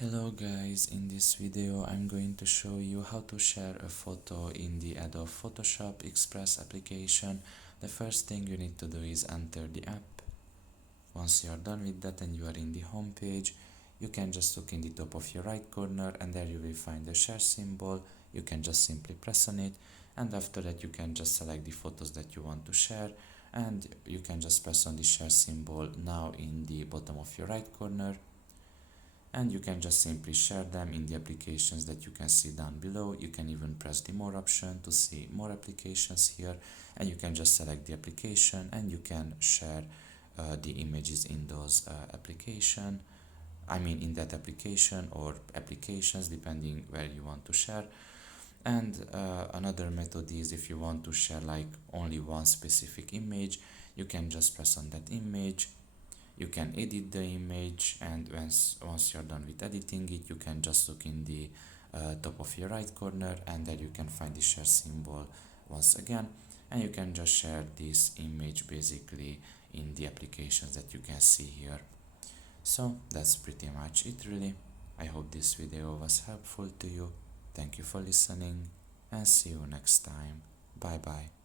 Hello guys, in this video I'm going to show you how to share a photo in the Adobe Photoshop Express application. The first thing you need to do is enter the app. Once you are done with that and you are in the home page, you can just look in the top of your right corner and there you will find the share symbol. You can just simply press on it, and after that you can just select the photos that you want to share, and you can just press on the share symbol now in the bottom of your right corner, and you can just simply share them in the applications that you can see down below. You can even press the more option to see more applications here, and you can just select the application and you can share the images in those in that application or applications, depending where you want to share. And another method is, if you want to share like only one specific image, you can just press on that image. You can edit the image, and once you're done with editing it, you can just look in the top of your right corner and there you can find the share symbol once again, and you can just share this image basically in the applications that you can see here. So that's pretty much it really. I hope this video was helpful to you. Thank you for listening and see you next time. Bye bye.